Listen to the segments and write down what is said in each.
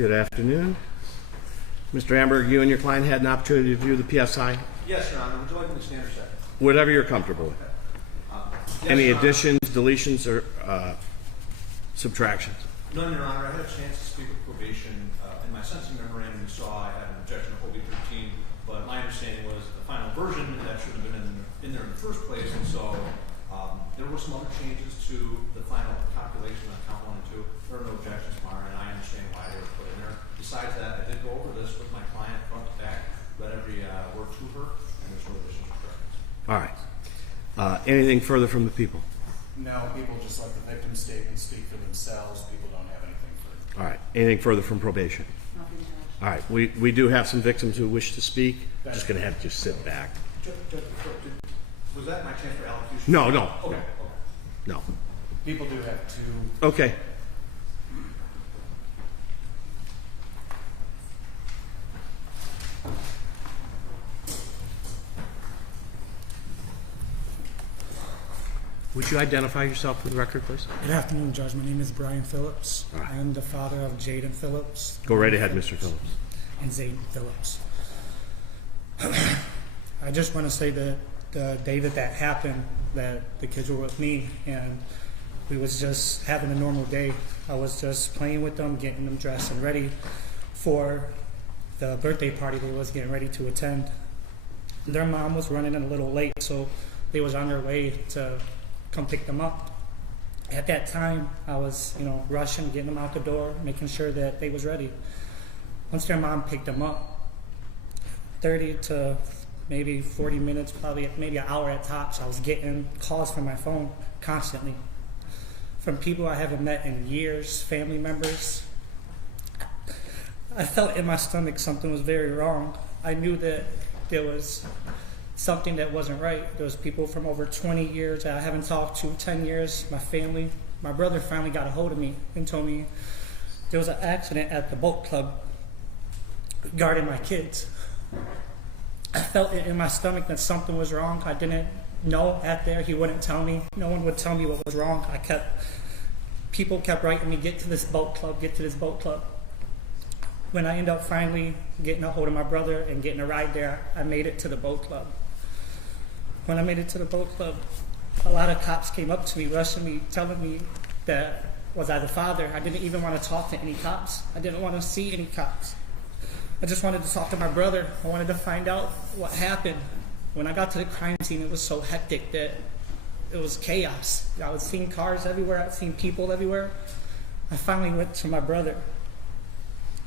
Good afternoon. Mr. Amberg, you and your client had an opportunity to view the PSI? Yes, Your Honor. Would you like me to stand or sit? Whatever you're comfortable with. Yes, Any Your Honor. additions, deletions, or subtractions? None, Your Honor. I had a chance to speak with probation. In my sentencing memorandum, you saw I had an objection to OB 13, but my understanding was the final version that should have been in there in the first place, and so there were some other changes to the final calculation on count 1 and 2. There are no objections, Mara, and I understand why they were put in there. Besides that, I did go over this with my client front to back, read every word to her, and there's no additions or corrections. All right. Anything further from the people? No, people just let the victim statements speak for themselves. People don't have anything further. All right. Anything further from probation? Nothing, Judge. All right. We do have some victims who wish to speak. Just going to have to just sit back. Was that my chance for allocution? No. Okay. No. People do have two. Okay. Would you identify yourself for the record, please? Good afternoon, Judge. My name is Brian Phillips. All right. I am the father of Jaden Phillips. Go right ahead, Mr. Phillips. And Zayden Phillips. I just want to say that the day that happened, that the kids were with me, and we was just having a normal day. I was just playing with them, getting them dressed and ready for the birthday party they was getting ready to attend. Their mom was running in a little late, so they was on their way to come pick them up. At that time, I was, rushing, getting them out the door, making sure that they was ready. Once their mom picked them up, 30 to maybe 40 minutes, probably maybe an hour at tops, I was getting calls from my phone constantly from people I haven't met in years, family members. I felt in my stomach something was very wrong. I knew that there was something that wasn't right. There was people from over 20 years that I haven't talked to, 10 years, my family. My brother finally got a hold of me and told me there was an accident at the boat club regarding my kids. I felt it in my stomach that something was wrong. I didn't know at there. He wouldn't tell me. No one would tell me what was wrong. People kept writing me, get to this boat club, get to this boat club. When I ended up finally getting a hold of my brother and getting a ride there, I made it to the boat club. When I made it to the boat club, a lot of cops came up to me, rushing me, telling me that was I the father. I didn't even want to talk to any cops. I didn't want to see any cops. I just wanted to talk to my brother. I wanted to find out what happened. When I got to the crime scene, it was so hectic that it was chaos. I was seeing cars everywhere. I was seeing people everywhere. I finally went to my brother.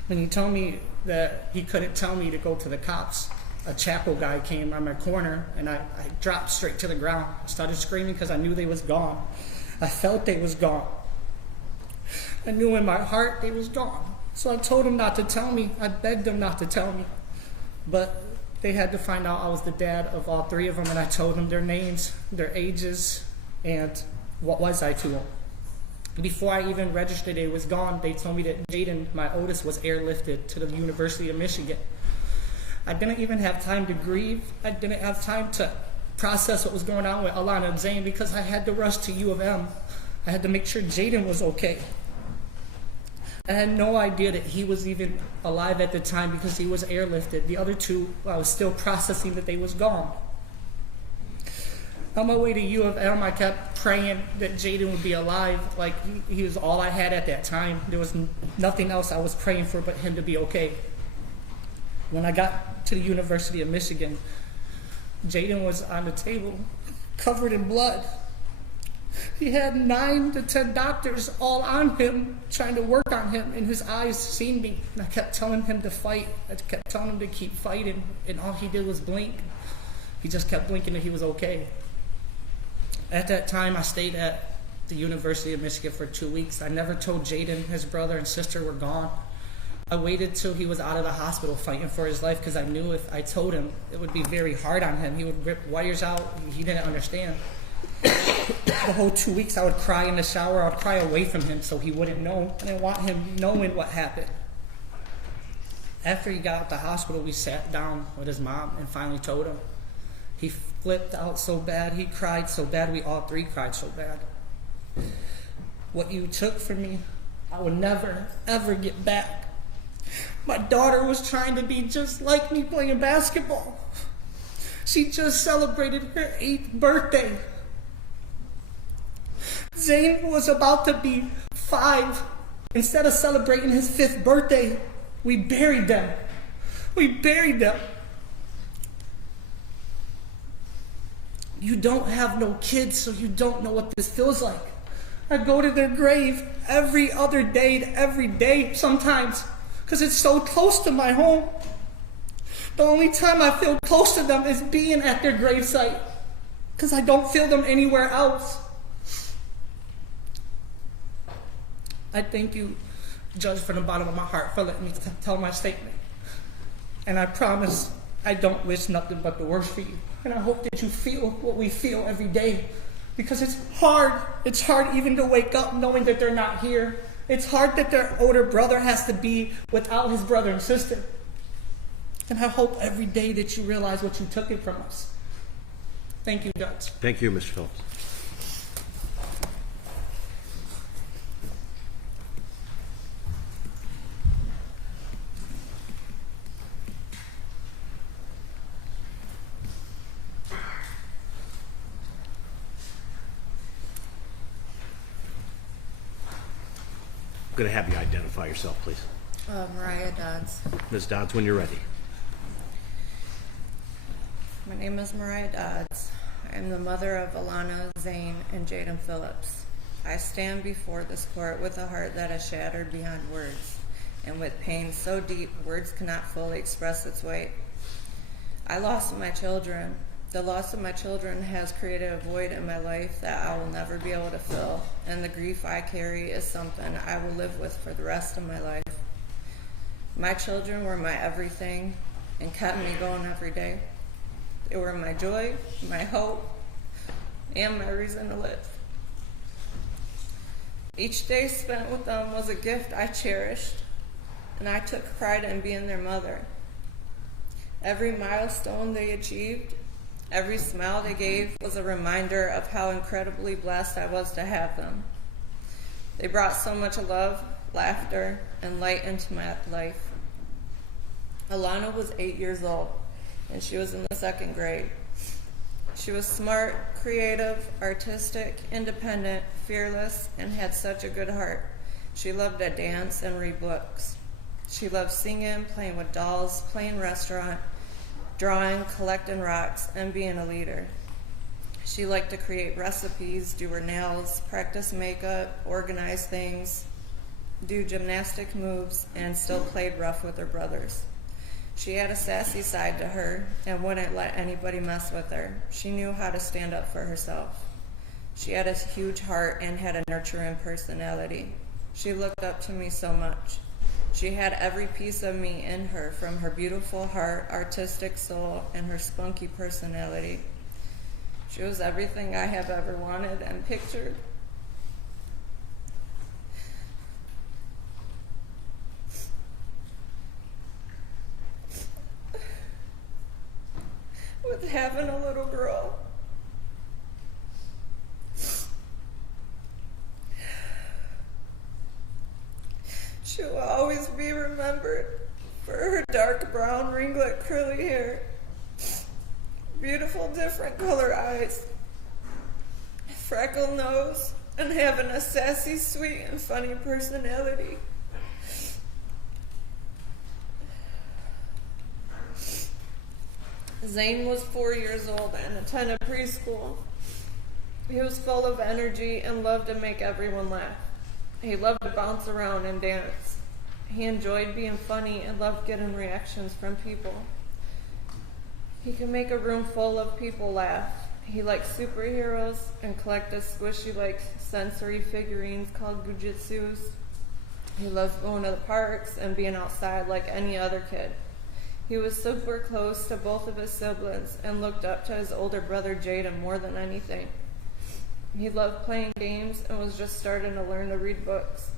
When he told me that he couldn't tell me to go to the cops, a chapel guy came around my corner, and I dropped straight to the ground. I started screaming because I knew they was gone. I felt they was gone. I knew in my heart they was gone. So I told him not to tell me. I begged them not to tell me. But they had to find out I was the dad of all three of them, and I told them their names, their ages, and what was I to them. Before I even registered it was gone, they told me that Jaden, my oldest, was airlifted to the University of Michigan. I didn't even have time to grieve. I didn't have time to process what was going on with Alana and Zane because I had to rush to U of M. I had to make sure Jaden was okay. I had no idea that he was even alive at the time because he was airlifted. The other two, I was still processing that they was gone. On my way to U of M, I kept praying that Jaden would be alive. Like, he was all I had at that time. There was nothing else I was praying for but him to be okay. When I got to the University of Michigan, Jaden was on the table, covered in blood. He had 9 to 10 doctors all on him, trying to work on him, and his eyes seen me. And I kept telling him to fight. I kept telling him to keep fighting, and all he did was blink. He just kept blinking that he was okay. At that time, I stayed at the University of Michigan for 2 weeks. I never told Jaden his brother and sister were gone. I waited till he was out of the hospital fighting for his life because I knew if I told him, it would be very hard on him. He would rip wires out. He didn't understand. The whole 2 weeks, I would cry in the shower. I would cry away from him so he wouldn't know. I didn't want him knowing what happened. After he got out of the hospital, we sat down with his mom and finally told him. He flipped out so bad. He cried so bad. We all three cried so bad. What you took from me, I would never, ever get back. My daughter was trying to be just like me playing basketball. She just celebrated her 8th birthday. Zane was about to be 5. Instead of celebrating his 5th birthday, we buried them. We buried them. You don't have no kids, so you don't know what this feels like. I go to their grave every other day to every day sometimes, because it's so close to my home. The only time I feel close to them is being at their gravesite, because I don't feel them anywhere else. I thank you, Judge, from the bottom of my heart for letting me tell my statement. And I promise I don't wish nothing but the worst for you. And I hope that you feel what we feel every day. Because it's hard. It's hard even to wake up knowing that they're not here. It's hard that their older brother has to be without his brother and sister. And I hope every day that you realize what you took it from us. Thank you, Judge. Thank you, Mr. Phillips. I'm going to have you identify yourself, please. Marshella Dodds. Ms. Dodds, when you're ready. My name is Marshella Dodds. I am the mother of Alana, Zane, and Jaden Phillips. I stand before this court with a heart that is shattered beyond words, and with pain so deep words cannot fully express its weight. I lost my children. The loss of my children has created a void in my life that I will never be able to fill, and the grief I carry is something I will live with for the rest of my life. My children were my everything and kept me going every day. They were my joy, my hope, and my reason to live. Each day spent with them was a gift I cherished, and I took pride in being their mother. Every milestone they achieved, every smile they gave was a reminder of how incredibly blessed I was to have them. They brought so much love, laughter, and light into my life. Alana was 8 years old, and she was in the 2nd grade. She was smart, creative, artistic, independent, fearless, and had such a good heart. She loved to dance and read books. She loved singing, playing with dolls, playing restaurant, drawing, collecting rocks, and being a leader. She liked to create recipes, do her nails, practice makeup, organize things, do gymnastic moves, and still played rough with her brothers. She had a sassy side to her and wouldn't let anybody mess with her. She knew how to stand up for herself. She had a huge heart and had a nurturing personality. She looked up to me so much. She had every piece of me in her, from her beautiful heart, artistic soul, and her spunky personality. She was everything I have ever wanted and pictured. With having a little girl, she will always be remembered for her dark brown ringlet curly hair, beautiful different color eyes, freckle nose, and having a sassy, sweet, and funny personality. Zane was 4 years old and attended preschool. He was full of energy and loved to make everyone laugh. He loved to bounce around and dance. He enjoyed being funny and loved getting reactions from people. He could make a room full of people laugh. He liked superheroes and collected squishy like sensory figurines called gujitsus. He loved going to the parks and being outside like any other kid. He was super close to both of his siblings and looked up to his older brother Jaden more than anything. He loved playing games and was just starting to learn to read books.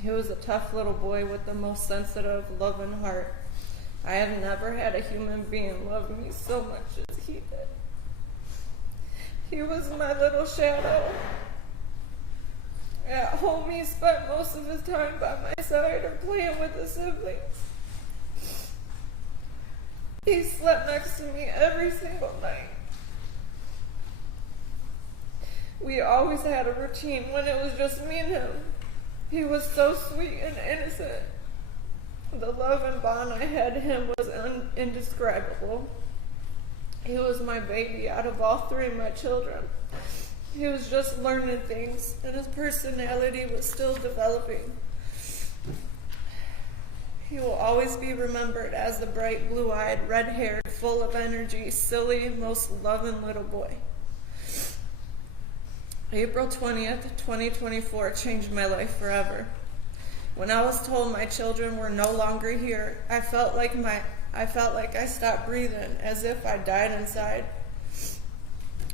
He was a tough little boy with the most sensitive, loving heart. I have never had a human being love me so much as he did. He was my little shadow. At home, he spent most of his time by my side or playing with the siblings. He slept next to me every single night. We always had a routine when it was just me and him. He was so sweet and innocent. The love and bond I had to him was indescribable. He was my baby out of all three of my children. He was just learning things, and his personality was still developing. He will always be remembered as the bright, blue-eyed, red-haired, full of energy, silly, most loving little boy. April 20th, 2024 changed my life forever. When I was told my children were no longer here, I felt like I stopped breathing, as if I died inside.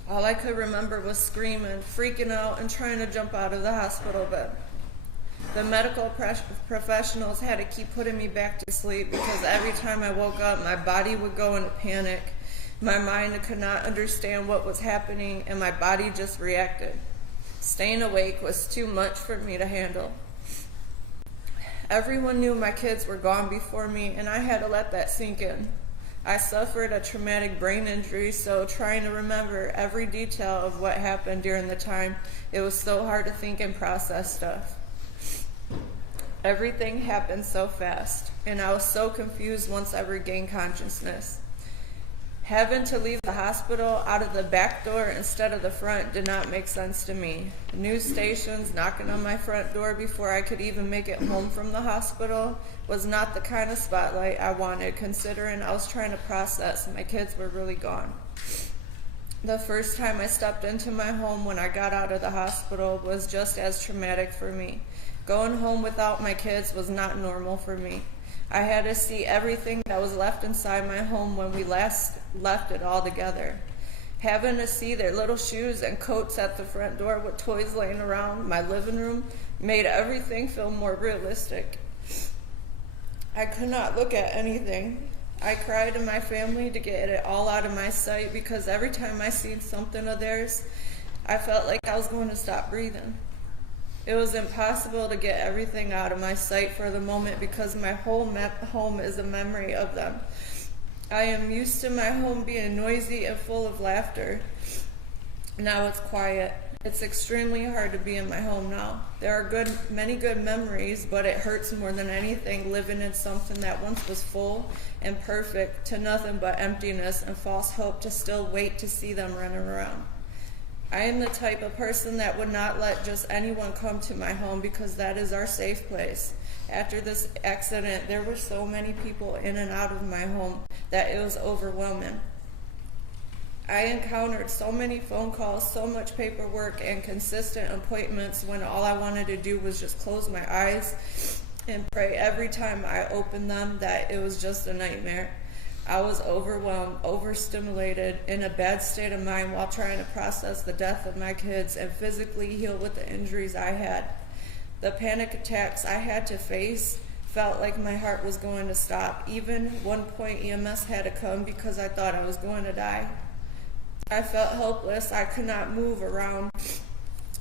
All I could remember was screaming, freaking out, and trying to jump out of the hospital bed. The medical professionals had to keep putting me back to sleep because every time I woke up, my body would go into panic. My mind could not understand what was happening, and my body just reacted. Staying awake was too much for me to handle. Everyone knew my kids were gone before me, and I had to let that sink in. I suffered a traumatic brain injury, so trying to remember every detail of what happened during the time, it was so hard to think and process stuff. Everything happened so fast, and I was so confused once I regained consciousness. Having to leave the hospital out of the back door instead of the front did not make sense to me. News stations knocking on my front door before I could even make it home from the hospital was not the kind of spotlight I wanted, considering I was trying to process my kids were really gone. The first time I stepped into my home when I got out of the hospital was just as traumatic for me. Going home without my kids was not normal for me. I had to see everything that was left inside my home when we last left it all together. Having to see their little shoes and coats at the front door with toys laying around my living room made everything feel more realistic. I could not look at anything. I cried to my family to get it all out of my sight because every time I seen something of theirs, I felt like I was going to stop breathing. It was impossible to get everything out of my sight for the moment because my whole home is a memory of them. I am used to my home being noisy and full of laughter. Now it's quiet. It's extremely hard to be in my home now. There are many good memories, but it hurts more than anything living in something that once was full and perfect to nothing but emptiness and false hope to still wait to see them running around. I am the type of person that would not let just anyone come to my home because that is our safe place. After this accident, there were so many people in and out of my home that it was overwhelming. I encountered so many phone calls, so much paperwork, and consistent appointments when all I wanted to do was just close my eyes and pray every time I opened them that it was just a nightmare. I was overwhelmed, overstimulated, in a bad state of mind while trying to process the death of my kids and physically heal with the injuries I had. The panic attacks I had to face felt like my heart was going to stop. Even one point EMS had to come because I thought I was going to die. I felt helpless. I could not move around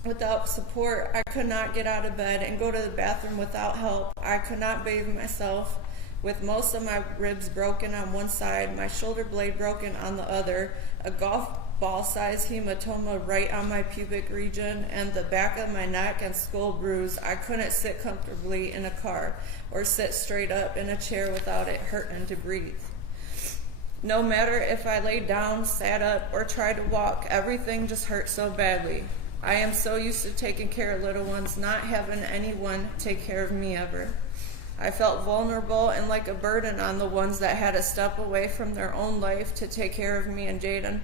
without support. I could not get out of bed and go to the bathroom without help. I could not bathe myself. With most of my ribs broken on one side, my shoulder blade broken on the other, a golf ball-sized hematoma right on my pubic region, and the back of my neck and skull bruised, I couldn't sit comfortably in a car or sit straight up in a chair without it hurting to breathe. No matter if I laid down, sat up, or tried to walk, everything just hurt so badly. I am so used to taking care of little ones, not having anyone take care of me ever. I felt vulnerable and like a burden on the ones that had to step away from their own life to take care of me and Jaden.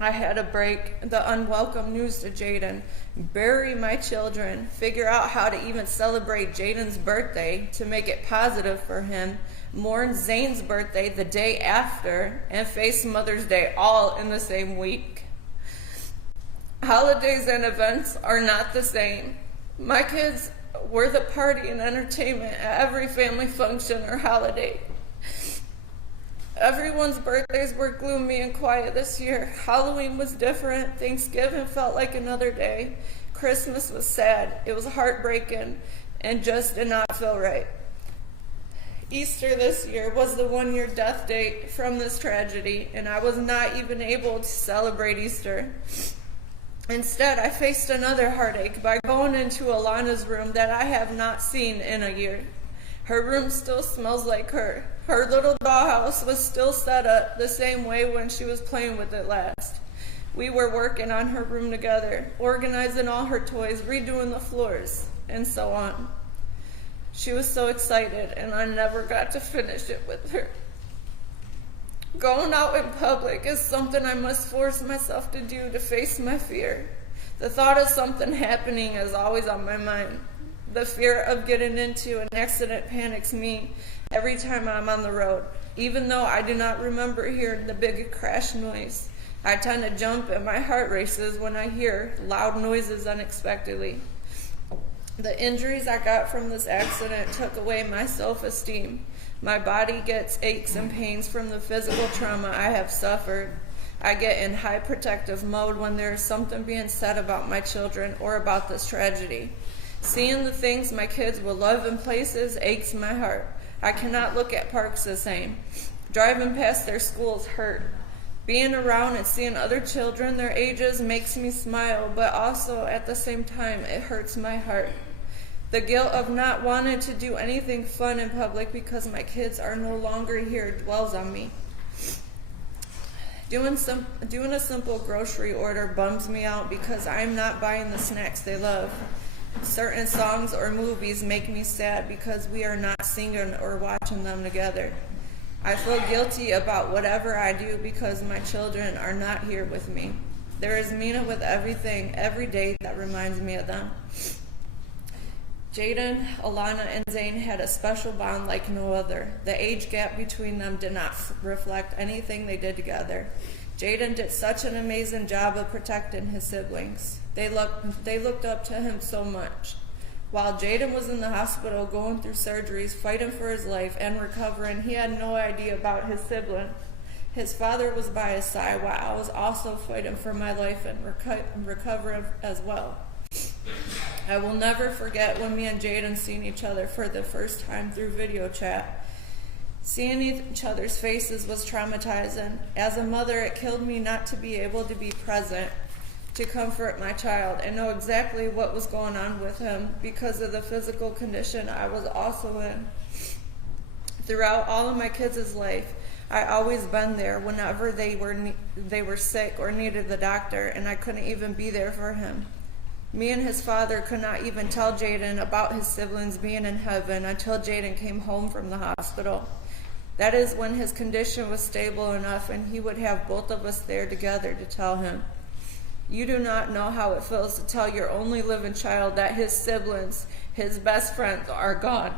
I had to break the unwelcome news to Jaden, bury my children, figure out how to even celebrate Jaden's birthday to make it positive for him, mourn Zane's birthday the day after, and face Mother's Day all in the same week. Holidays and events are not the same. My kids were the party and entertainment at every family function or holiday. Everyone's birthdays were gloomy and quiet this year. Halloween was different. Thanksgiving felt like another day. Christmas was sad. It was heartbreaking and just did not feel right. Easter this year was the 1-year death date from this tragedy, and I was not even able to celebrate Easter. Instead, I faced another heartache by going into Alana's room that I have not seen in a year. Her room still smells like her. Her little dollhouse was still set up the same way when she was playing with it last. We were working on her room together, organizing all her toys, redoing the floors, and so on. She was so excited, and I never got to finish it with her. Going out in public is something I must force myself to do to face my fear. The thought of something happening is always on my mind. The fear of getting into an accident panics me every time I'm on the road. Even though I do not remember hearing the big crash noise, I tend to jump and my heart races when I hear loud noises unexpectedly. The injuries I got from this accident took away my self-esteem. My body gets aches and pains from the physical trauma I have suffered. I get in high protective mode when there is something being said about my children or about this tragedy. Seeing the things my kids will love in places aches my heart. I cannot look at parks the same. Driving past their schools hurt. Being around and seeing other children their ages makes me smile, but also at the same time it hurts my heart. The guilt of not wanting to do anything fun in public because my kids are no longer here dwells on me. Doing a simple grocery order bums me out because I'm not buying the snacks they love. Certain songs or movies make me sad because we are not singing or watching them together. I feel guilty about whatever I do because my children are not here with me. There is Mina with everything every day that reminds me of them. Jaden, Alana, and Zane had a special bond like no other. The age gap between them did not reflect anything they did together. Jaden did such an amazing job of protecting his siblings. They looked up to him so much. While Jaden was in the hospital going through surgeries, fighting for his life, and recovering, he had no idea about his siblings. His father was by his side while I was also fighting for my life and recovering as well. I will never forget when me and Jaden seen each other for the first time through video chat. Seeing each other's faces was traumatizing. As a mother, it killed me not to be able to be present to comfort my child and know exactly what was going on with him because of the physical condition I was also in. Throughout all of my kids' life, I always been there whenever they were sick or needed the doctor, and I couldn't even be there for him. Me and his father could not even tell Jaden about his siblings being in heaven until Jaden came home from the hospital. That is when his condition was stable enough and he would have both of us there together to tell him. You do not know how it feels to tell your only living child that his siblings, his best friends, are gone.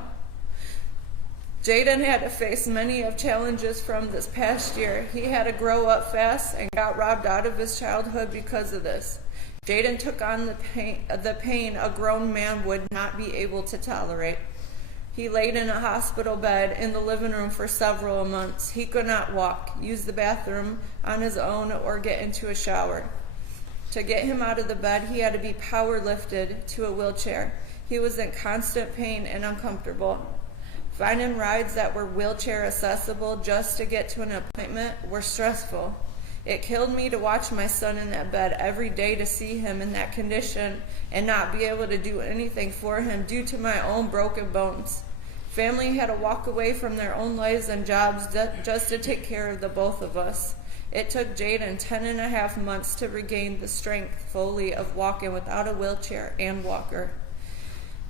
Jaden had to face many of challenges from this past year. He had to grow up fast and got robbed out of his childhood because of this. Jaden took on the pain a grown man would not be able to tolerate. He laid in a hospital bed in the living room for several months. He could not walk, use the bathroom on his own, or get into a shower. To get him out of the bed, he had to be power lifted to a wheelchair. He was in constant pain and uncomfortable. Finding rides that were wheelchair accessible just to get to an appointment were stressful. It killed me to watch my son in that bed every day, to see him in that condition and not be able to do anything for him due to my own broken bones. Family had to walk away from their own lives and jobs just to take care of the both of us. It took Jaden 10.5 months to regain the strength fully of walking without a wheelchair and walker.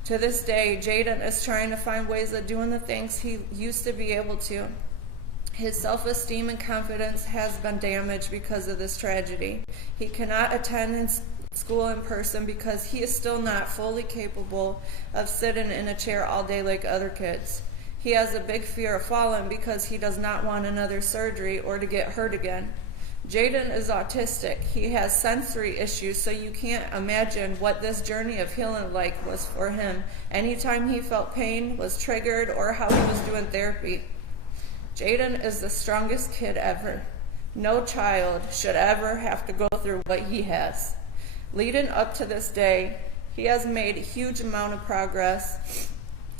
To this day, Jaden is trying to find ways of doing the things he used to be able to. His self-esteem and confidence has been damaged because of this tragedy. He cannot attend school in person because he is still not fully capable of sitting in a chair all day like other kids. He has a big fear of falling because he does not want another surgery or to get hurt again. Jaden is autistic. He has sensory issues, so you can't imagine what this journey of healing like was for him. Anytime he felt pain was triggered or how he was doing therapy. Jaden is the strongest kid ever. No child should ever have to go through what he has. Leading up to this day, he has made a huge amount of progress,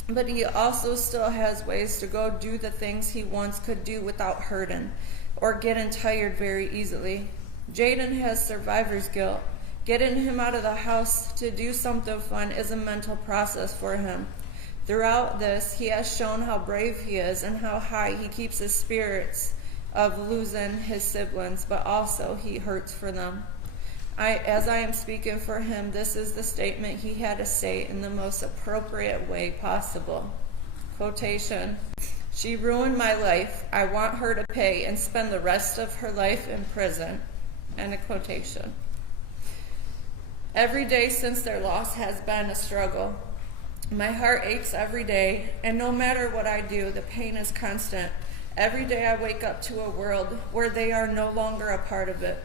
but he also still has ways to go do the things he once could do without hurting or getting tired very easily. Jaden has survivor's guilt. Getting him out of the house to do something fun is a mental process for him. Throughout this, he has shown how brave he is and how high he keeps his spirits of losing his siblings, but also he hurts for them. As I am speaking for him, this is the statement he had to say in the most appropriate way possible. Quotation, "She ruined my life. I want her to pay and spend the rest of her life in prison." End of quotation. Every day since their loss has been a struggle. My heart aches every day, and no matter what I do, the pain is constant. Every day I wake up to a world where they are no longer a part of it.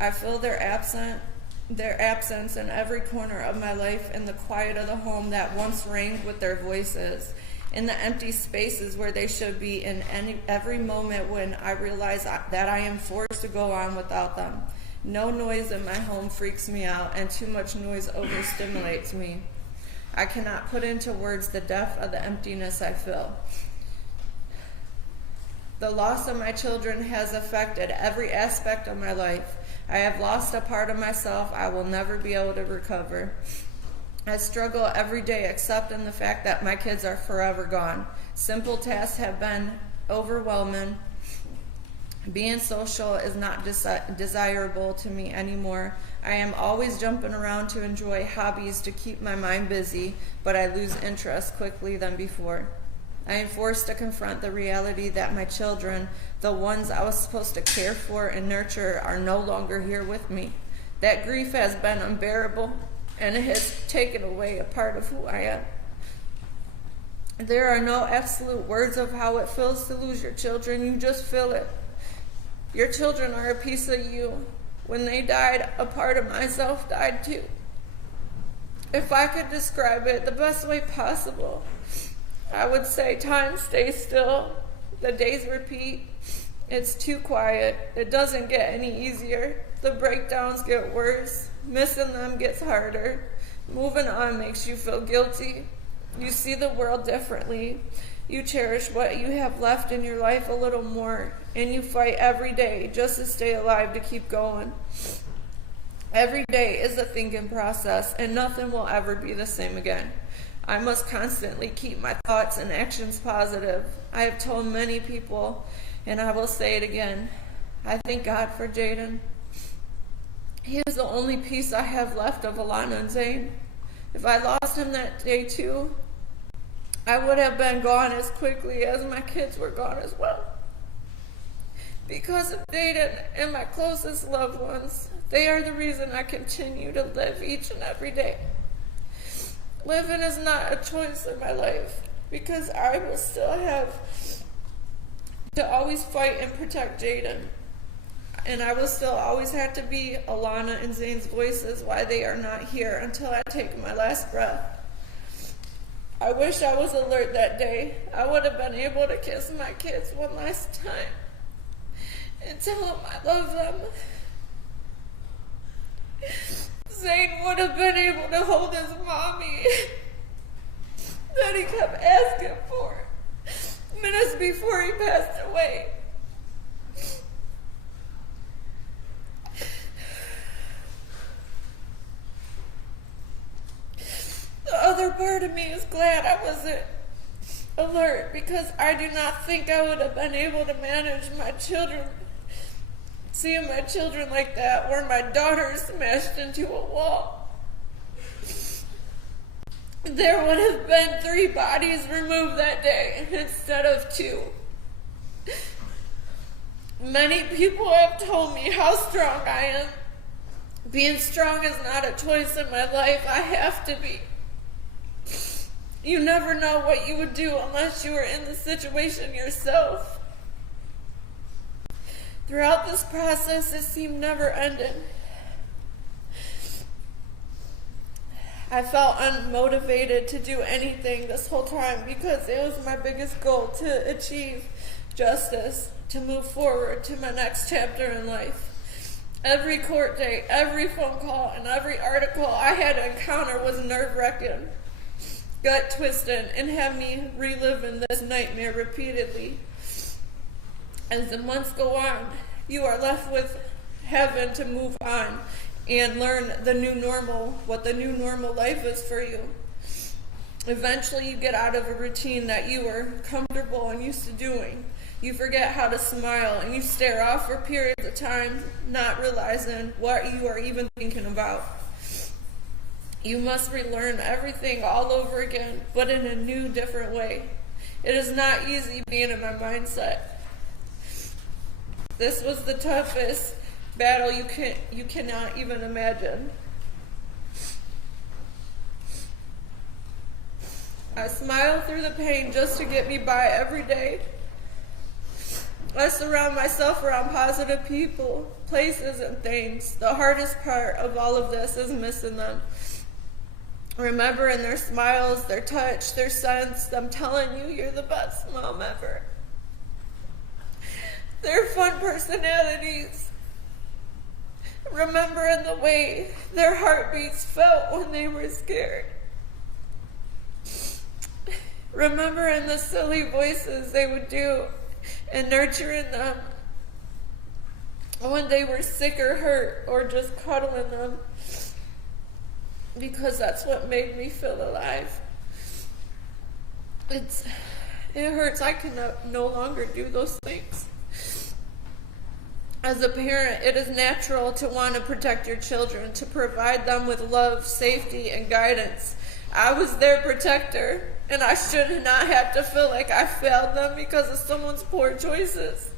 I feel their absence in every corner of my life, in the quiet of the home that once rang with their voices, in the empty spaces where they should be, in every moment when I realize that I am forced to go on without them. No noise in my home freaks me out, and too much noise overstimulates me. I cannot put into words the depth of the emptiness I feel. The loss of my children has affected every aspect of my life. I have lost a part of myself I will never be able to recover. I struggle every day accepting the fact that my kids are forever gone. Simple tasks have been overwhelming. Being social is not desirable to me anymore. I am always jumping around to enjoy hobbies to keep my mind busy, but I lose interest quickly than before. I am forced to confront the reality that my children, the ones I was supposed to care for and nurture, are no longer here with me. That grief has been unbearable, and it has taken away a part of who I am. There are no absolute words of how it feels to lose your children. You just feel it. Your children are a piece of you. When they died, a part of myself died too. If I could describe it the best way possible, I would say time stays still. The days repeat. It's too quiet. It doesn't get any easier. The breakdowns get worse. Missing them gets harder. Moving on makes you feel guilty. You see the world differently. You cherish what you have left in your life a little more, and you fight every day just to stay alive, to keep going. Every day is a thinking process, and nothing will ever be the same again. I must constantly keep my thoughts and actions positive. I have told many people, and I will say it again, I thank God for Jaden. He is the only piece I have left of Alana and Zane. If I lost him that day too, I would have been gone as quickly as my kids were gone as well. Because of Jaden and my closest loved ones, they are the reason I continue to live each and every day. Living is not a choice in my life, because I will still have to always fight and protect Jaden. And I will still always have to be Alana and Zane's voices while they are not here, until I take my last breath. I wish I was alert that day. I would have been able to kiss my kids one last time and tell them I love them. Zane would have been able to hold his mommy that he kept asking for minutes before he passed away. The other part of me is glad I wasn't alert, because I do not think I would have been able to manage my children, seeing my children like that, or my daughter smashed into a wall. There would have been 3 bodies removed that day instead of 2. Many people have told me how strong I am. Being strong is not a choice in my life. I have to be. You never know what you would do unless you were in the situation yourself. Throughout this process, it seemed never ending. I felt unmotivated to do anything this whole time, because it was my biggest goal to achieve justice, to move forward to my next chapter in life. Every court date, every phone call, and every article I had to encounter was nerve-wracking, gut-twisting, and had me reliving this nightmare repeatedly. As the months go on, you are left with having to move on and learn the new normal, what the new normal life is for you. Eventually, you get out of a routine that you were comfortable and used to doing. You forget how to smile, and you stare off for periods of time, not realizing what you are even thinking about. You must relearn everything all over again, but in a new, different way. It is not easy being in my mindset. This was the toughest battle you cannot even imagine. I smile through the pain just to get me by every day. I surround myself around positive people, places, and things. The hardest part of all of this is missing them. Remembering their smiles, their touch, their sense, them telling you you're the best mom ever. Their fun personalities. Remembering the way their heartbeats felt when they were scared. Remembering the silly voices they would do and nurturing them when they were sick or hurt, or just cuddling them, because that's what made me feel alive. It hurts. I can no longer do those things. As a parent, it is natural to want to protect your children, to provide them with love, safety, and guidance. I was their protector, and I should not have to feel like I failed them because of someone's poor choices.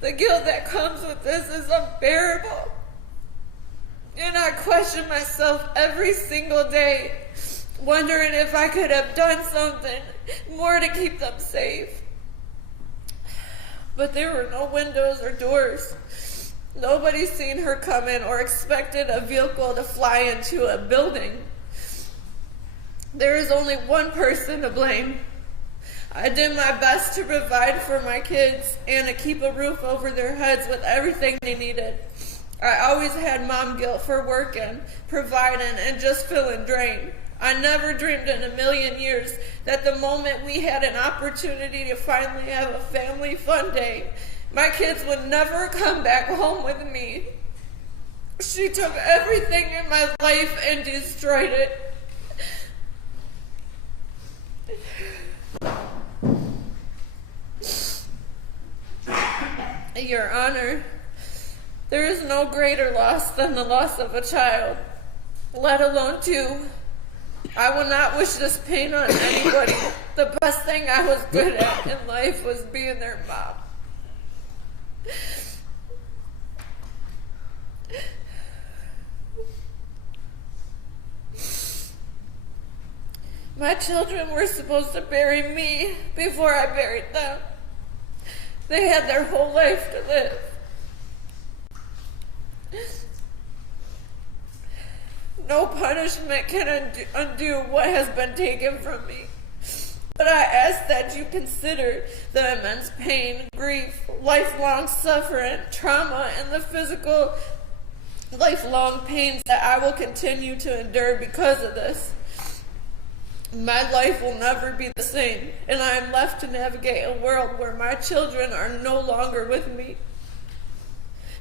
The guilt that comes with this is unbearable. And I question myself every single day, wondering if I could have done something more to keep them safe. But there were no windows or doors. Nobody seen her coming or expected a vehicle to fly into a building. There is only one person to blame. I did my best to provide for my kids and to keep a roof over their heads with everything they needed. I always had mom guilt for working, providing, and just feeling drained. I never dreamed in a million years that the moment we had an opportunity to finally have a family fun day, my kids would never come back home with me. She took everything in my life and destroyed it. Your Honor, there is no greater loss than the loss of a child, let alone two. I will not wish this pain on anybody. The best thing I was good at in life was being their mom. My children were supposed to bury me before I buried them. They had their whole life to live. No punishment can undo what has been taken from me. But I ask that you consider the immense pain, grief, lifelong suffering, trauma, and the physical lifelong pains that I will continue to endure because of this. My life will never be the same, and I am left to navigate a world where my children are no longer with me.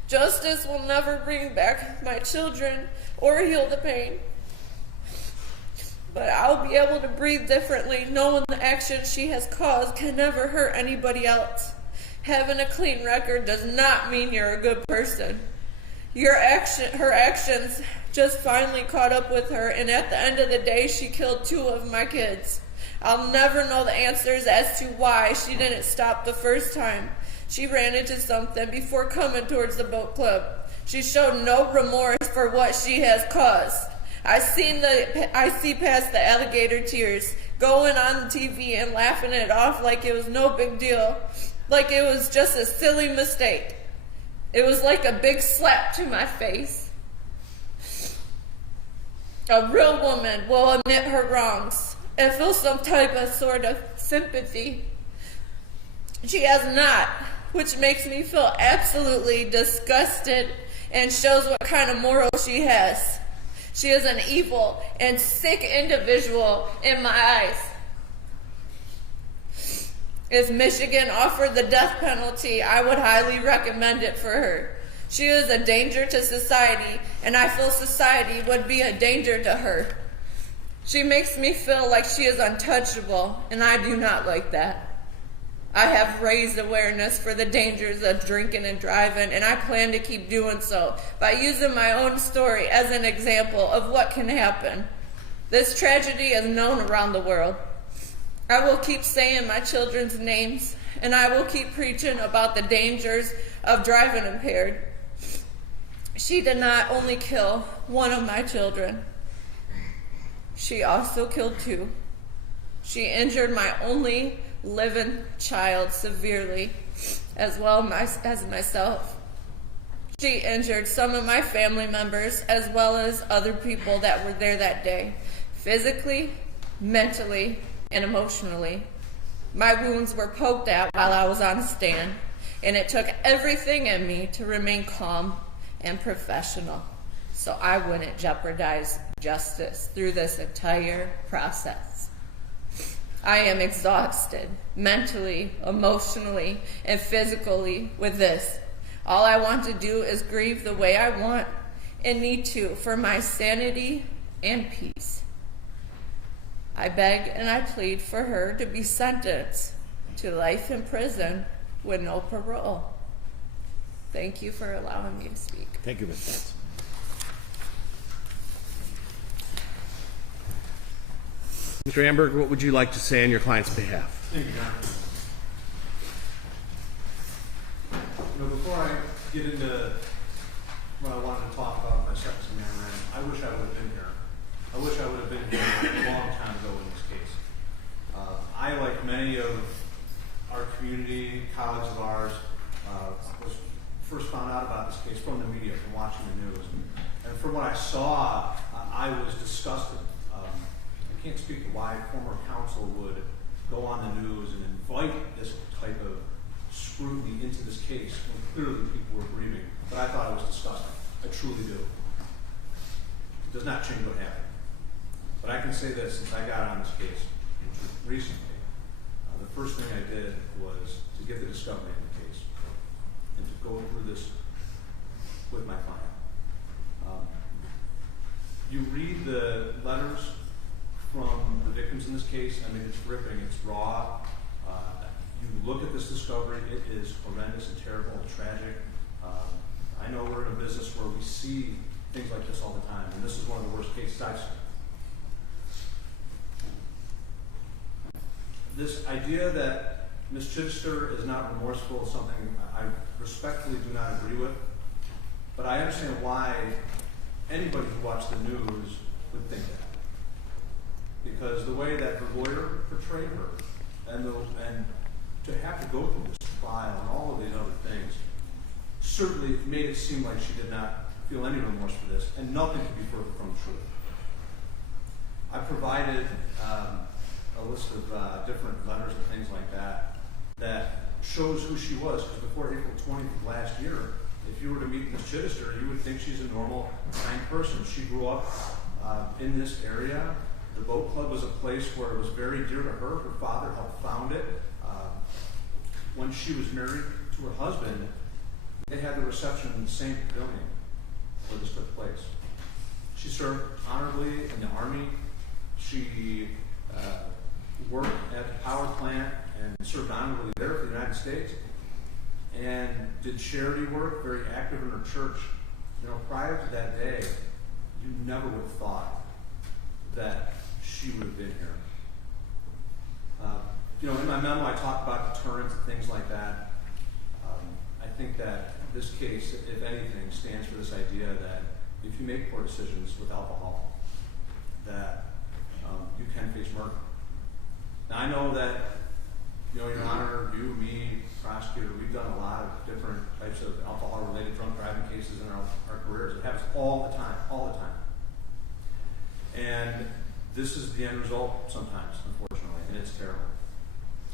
Justice will never bring back my children or heal the pain. But I'll be able to breathe differently, knowing the action she has caused can never hurt anybody else. Having a clean record does not mean you're a good person. Her actions just finally caught up with her, and at the end of the day, she killed two of my kids. I'll never know the answers as to why she didn't stop the first time she ran into something before coming towards the boat club. She showed no remorse for what she has caused. I see past the alligator tears, going on TV and laughing it off like it was no big deal, like it was just a silly mistake. It was like a big slap to my face. A real woman will admit her wrongs and feel some type of sort of sympathy. She has not which makes me feel absolutely disgusted and shows what kind of morals she has. She is an evil and sick individual in my eyes. If Michigan offered the death penalty, I would highly recommend it for her. She is a danger to society, and I feel society would be a danger to her. She makes me feel like she is untouchable, and I do not like that. I have raised awareness for the dangers of drinking and driving, and I plan to keep doing so by using my own story as an example of what can happen. This tragedy is known around the world. I will keep saying my children's names, and I will keep preaching about the dangers of driving impaired. She did not only kill one of my children, she also killed two. She injured my only living child severely, as well as myself. She injured some of my family members, as well as other people that were there that day, physically, mentally, and emotionally. My wounds were poked at while I was on stand, and it took everything in me to remain calm and professional, so I wouldn't jeopardize justice through this entire process. I am exhausted, mentally, emotionally, and physically with this. All I want to do is grieve the way I want and need to for my sanity and peace. I beg and I plead for her to be sentenced to life in prison with no parole. Thank you for allowing me to speak. Thank you, Ms. Betts. Mr. Amberg, what would you like to say on your client's behalf? Thank you, John. Before I get into what I wanted to talk about my sentencing memorandum, I wish I would have been here. I wish I would have been here a long time ago in this case. I, like many of our community, colleagues of ours, was first found out about this case from the media, from watching the news. And from what I saw, I was disgusted. I can't speak to why former counsel would go on the news and invite this type of scrutiny into this case when clearly people were grieving. But I thought it was disgusting. I truly do. It does not change what happened. But I can say this, since I got on this case recently, the first thing I did was to get the discovery in the case and to go through this with my client. You read the letters from the victims in this case. I mean, it's ripping, it's raw. You look at this discovery, it is horrendous and terrible and tragic. I know we're in a business where we see things like this all the time, and this is one of the worst cases I've seen. This idea that Ms. Chidester is not remorseful is something I respectfully do not agree with, but I understand why anybody who watched the news would think that. Because the way that her lawyer portrayed her, and to have to go through this trial and all of these other things, certainly made it seem like she did not feel any remorse for this, and nothing could be further from the truth. I provided a list of different letters and things like that shows who she was, because before April 20th of last year, if you were to meet Ms. Chidester, you would think she's a normal, kind person. She grew up in this area. The boat club was a place where it was very dear to her. Her father helped found it. When she was married to her husband, they had the reception in the same pavilion where this took place. She served honorably in the Army. She worked at the power plant and served honorably there for the United States, and did charity work, very active in her church. You know, prior to that day, you never would have thought that she would have been here. You know, in my memo, I talked about deterrence and things like that. I think that this case, if anything, stands for this idea that if you make poor decisions with alcohol, that you can face murder. Now, I know that, you know, Your Honor, you, me, prosecutor, we've done a lot of different types of alcohol-related drunk driving cases in our careers. It happens all the time. And this is the end result sometimes, unfortunately, and it's terrible.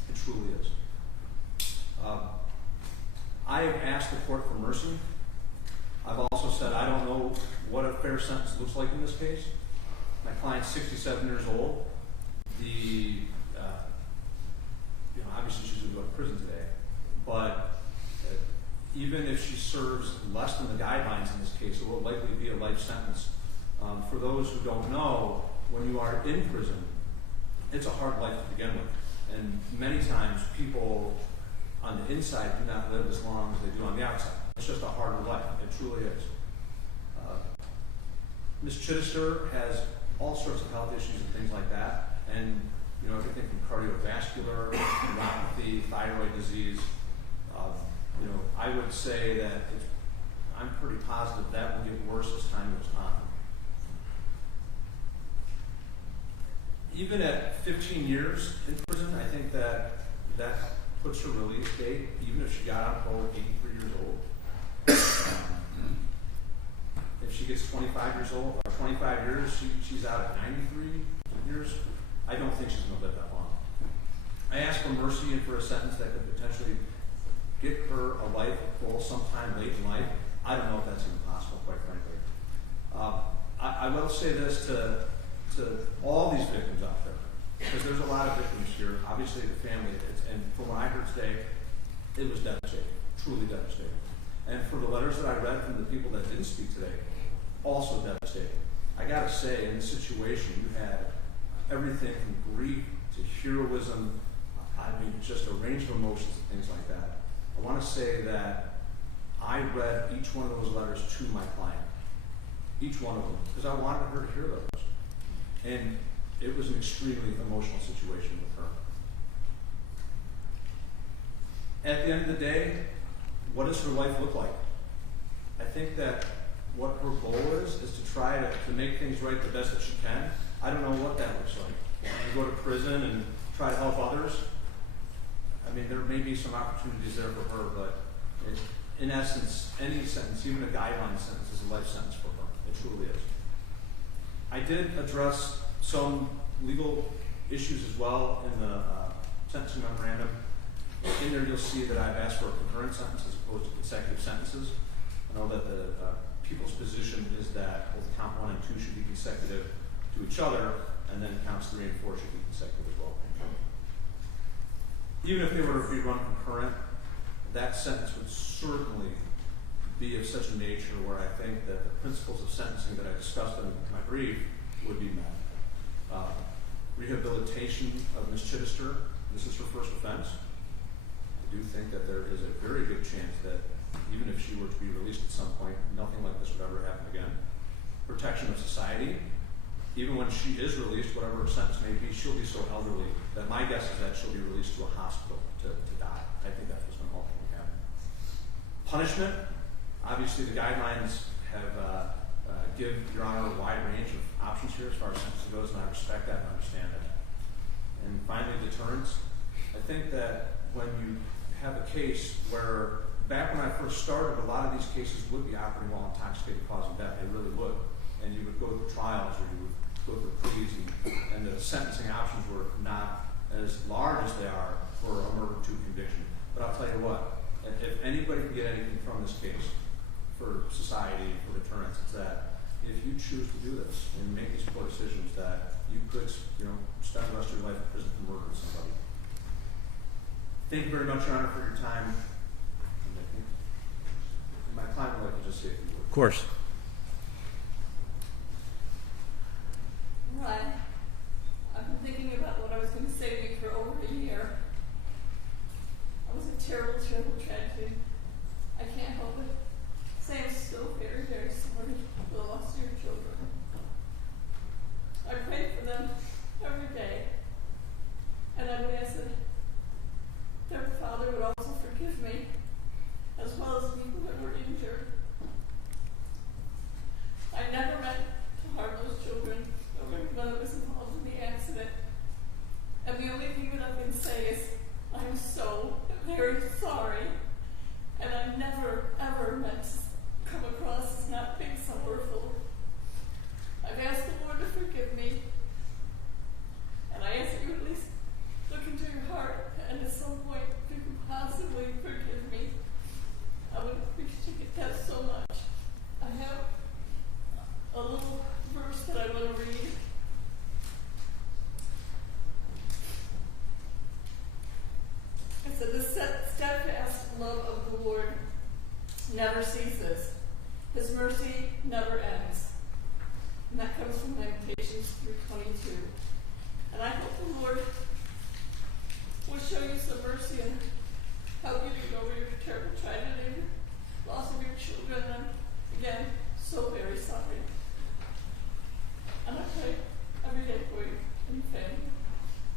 It truly is. I have asked the court for mercy. I've also said I don't know what a fair sentence looks like in this case. My client's 67 years old. Obviously she's going to go to prison today, but even if she serves less than the guidelines in this case, it will likely be a life sentence. For those who don't know, when you are in prison, it's a hard life to begin with. And many times people on the inside do not live as long as they do on the outside. It's just a harder life. It truly is. Ms. Chidester has all sorts of health issues and things like that. And everything from cardiovascular, neuropathy, thyroid disease. I would say that I'm pretty positive that will get worse as time goes on. Even at 15 years in prison, I think that puts her release date, even if she got out parole at 83 years old. If she gets 25 years old, or 25 years, she's out at 93 years. I don't think she's going to live that long. I asked for mercy and for a sentence that could potentially get her a life of parole sometime late in life. I don't know if that's even possible, quite frankly. I will say this to all these victims out there, because there's a lot of victims here. Obviously, the family, and from what I heard today, it was devastating, truly devastating. And for the letters that I read from the people that didn't speak today, also devastating. I got to say, in this situation, you had everything from grief to heroism, just a range of emotions and things like that. I want to say that I read each one of those letters to my client, each one of them, because I wanted her to hear those. And it was an extremely emotional situation with her. At the end of the day, what does her life look like? I think that what her goal is to try to make things right the best that she can. I don't know what that looks like. You go to prison and try to help others. There may be some opportunities there for her, but in essence, any sentence, even a guideline sentence, is a life sentence for her. It truly is. I did address some legal issues as well in the sentencing memorandum. In there you'll see that I've asked for a concurrent sentence as opposed to consecutive sentences. I know that the people's position is that both count 1 and 2 should be consecutive to each other, and then counts 3 and 4 should be consecutive as well. Even if they were to be run concurrent, that sentence would certainly be of such a nature where I think that the principles of sentencing that I discussed in my brief would be met. Rehabilitation of Ms. Chidester, this is her first offense. I do think that there is a very good chance that even if she were to be released at some point, nothing like this would ever happen again. Protection of society. Even when she is released, whatever her sentence may be, she'll be so elderly that my guess is that she'll be released to a hospital to die. I think that's what's going to ultimately happen. Punishment. Obviously, the guidelines have give Your Honor a wide range of options here as far as sentencing goes, and I respect that and understand that. And finally, deterrence. I think that when you have a case where, back when I first started, a lot of these cases would be operating while intoxicated, causing death. They really would. And you would go through trials, or you would go through pleas, and the sentencing options were not as large as they are for a murder 2 conviction. But I'll tell you what, if anybody can get anything from this case for society and for deterrence, it's that if you choose to do this and make these poor decisions, that you could, spend the rest of your life in prison for murdering somebody. Thank you very much, Your Honor, for your time. And I think my client would like to just say a few words. Of course. Right. I've been thinking about what I was going to say to you for over a year. It was a terrible, terrible tragedy. I can't help it. Say I'm still very, very sorry for the loss of your children. I pray for them every day. And I would ask that their father would also forgive me, as well as the people that were injured. I never meant to harm those children. None of us involved in the accident. And the only thing that I can say is, I'm so very sorry. And I never, ever meant to come across as not being sorrowful. I've asked the Lord to forgive me. And I ask that you at least look into your heart, and at some point, if you can possibly forgive me. never ceases. His mercy never ends. And that comes from Lamentations 3:22. And I hope the Lord will show you some mercy and help you to get over your terrible tragedy, loss of your children. And again, so very sorry. And I pray every day for you and your family,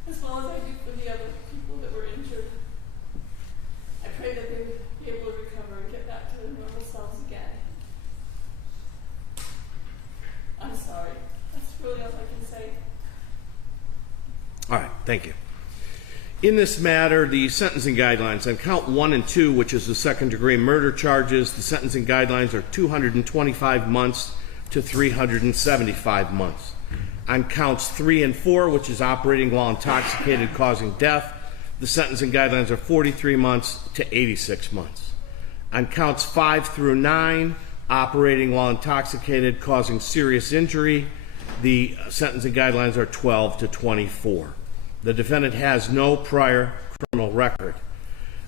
as well as I do for the other people that were injured. I pray that they would be able to recover and get back to their normal selves again. I'm sorry. That's really all I can say. All right, thank you. In this matter, the sentencing guidelines on count 1 and 2, which is the second-degree murder charges, the sentencing guidelines are 225 months to 375 months. On counts 3 and 4, which is operating while intoxicated causing death, the sentencing guidelines are 43 months to 86 months. On counts 5 through 9, operating while intoxicated causing serious injury, the sentencing guidelines are 12 to 24. The defendant has no prior criminal record.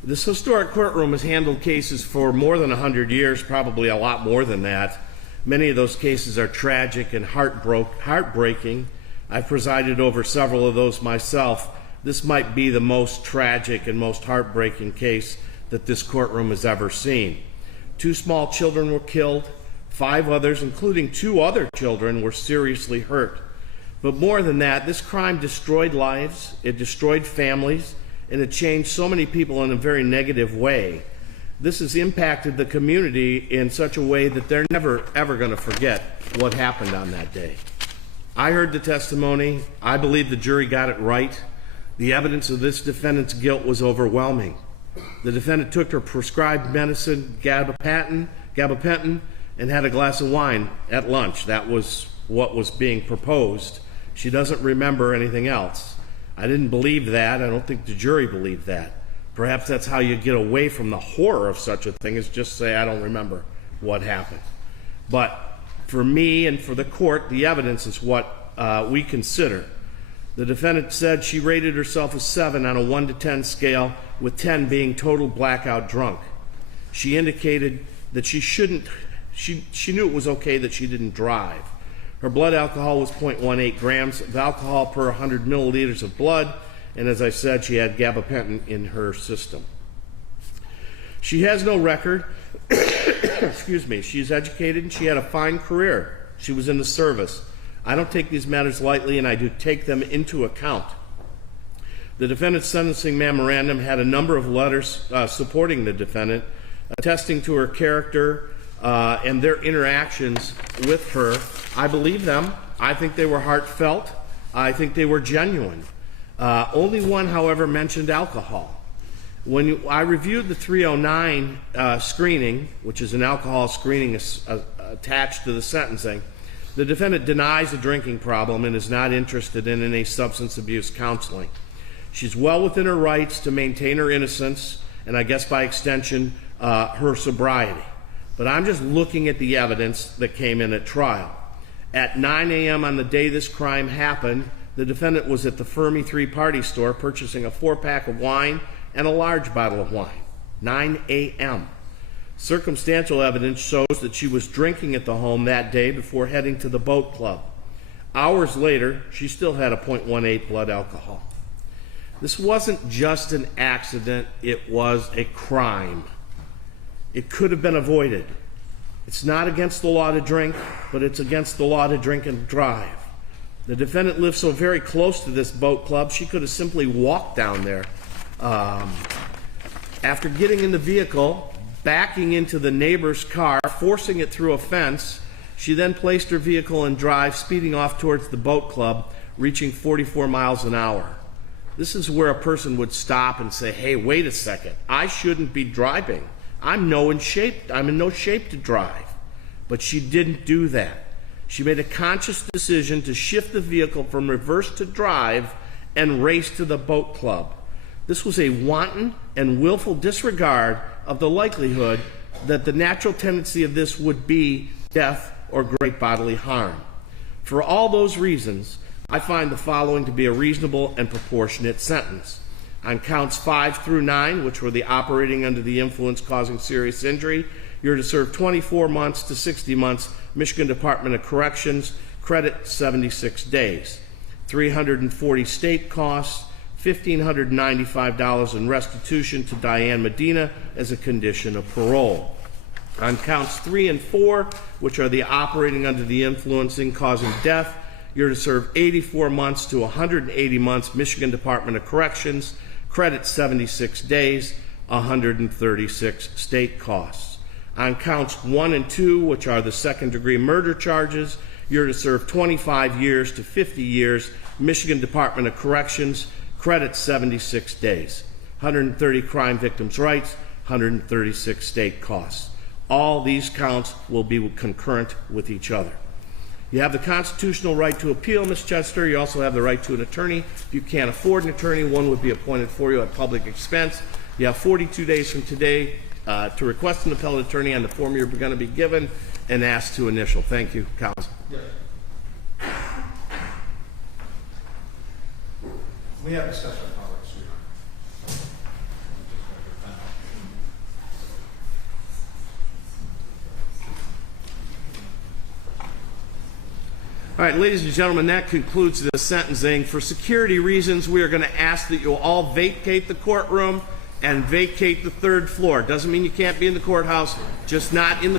This historic courtroom has handled cases for more than 100 years, probably a lot more than that. Many of those cases are tragic and heartbreaking. I've presided over several of those myself. This might be the most tragic and most heartbreaking case that this courtroom has ever seen. 2 small children were killed. 5 others, including 2 other children, were seriously hurt. But more than that, this crime destroyed lives, it destroyed families, and it changed so many people in a very negative way. This has impacted the community in such a way that they're never, ever going to forget what happened on that day. I heard the testimony. I believe the jury got it right. The evidence of this defendant's guilt was overwhelming. The defendant took her prescribed medicine, gabapentin, and had a glass of wine at lunch. That was what was being proposed. She doesn't remember anything else. I didn't believe that. I don't think the jury believed that. Perhaps that's how you get away from the horror of such a thing, is just say, I don't remember what happened. But for me and for the court, the evidence is what we consider. The defendant said she rated herself a 7 on a 1 to 10 scale, with 10 being total blackout drunk. She indicated that she knew it was okay that she didn't drive. Her blood alcohol was 0.18 grams of alcohol per 100 milliliters of blood, and as I said, she had gabapentin in her system. She has no record. Excuse me. She's educated and she had a fine career. She was in the service. I don't take these matters lightly, and I do take them into account. The defendant's sentencing memorandum had a number of letters supporting the defendant, attesting to her character and their interactions with her. I believe them. I think they were heartfelt. I think they were genuine. Only one, however, mentioned alcohol. When I reviewed the 309 screening, which is an alcohol screening attached to the sentencing, the defendant denies a drinking problem and is not interested in any substance abuse counseling. She's well within her rights to maintain her innocence and, I guess by extension, her sobriety. But I'm just looking at the evidence that came in at trial. At 9 a.m. on the day this crime happened, the defendant was at the Fermi 3 Party store purchasing a 4-pack of wine and a large bottle of wine. 9 a.m. Circumstantial evidence shows that she was drinking at the home that day before heading to the boat club. Hours later, she still had a 0.18 blood alcohol. This wasn't just an accident, it was a crime. It could have been avoided. It's not against the law to drink, but it's against the law to drink and drive. The defendant lived so very close to this boat club, she could have simply walked down there. After getting in the vehicle, backing into the neighbor's car, forcing it through a fence, she then placed her vehicle in drive, speeding off towards the boat club, reaching 44 miles an hour. This is where a person would stop and say, hey, wait a second, I shouldn't be driving. I'm in no shape to drive. But she didn't do that. She made a conscious decision to shift the vehicle from reverse to drive and race to the boat club. This was a wanton and willful disregard of the likelihood that the natural tendency of this would be death or great bodily harm. For all those reasons, I find the following to be a reasonable and proportionate sentence. On counts 5 through 9, which were the operating under the influence causing serious injury, You're to serve 24 months to 60 months. Michigan Department of Corrections, credit 76 days. 340 state costs, $1,595 in restitution to Diane Medina as a condition of parole. On counts 3 and 4, which are the operating under the influencing causing death, you're to serve 84 months to 180 months. Michigan Department of Corrections, credit 76 days, 136 state costs. On counts 1 and 2, which are the second-degree murder charges, you're to serve 25 years to 50 years. Michigan Department of Corrections, credit 76 days. 130 crime victims' rights, 136 state costs. All these counts will be concurrent with each other. You have the constitutional right to appeal, Ms. Chester. You also have the right to an attorney. If you can't afford an attorney, one would be appointed for you at public expense. You have 42 days from today to request an appellate attorney on the form you're going to be given and asked to initial. Thank you, counsel. Yes. We have discussed our colleagues here. All right, ladies and gentlemen, that concludes the sentencing. For security reasons, we are going to ask that you all vacate the courtroom and vacate the third floor. Doesn't mean you can't be in the courthouse, just not in the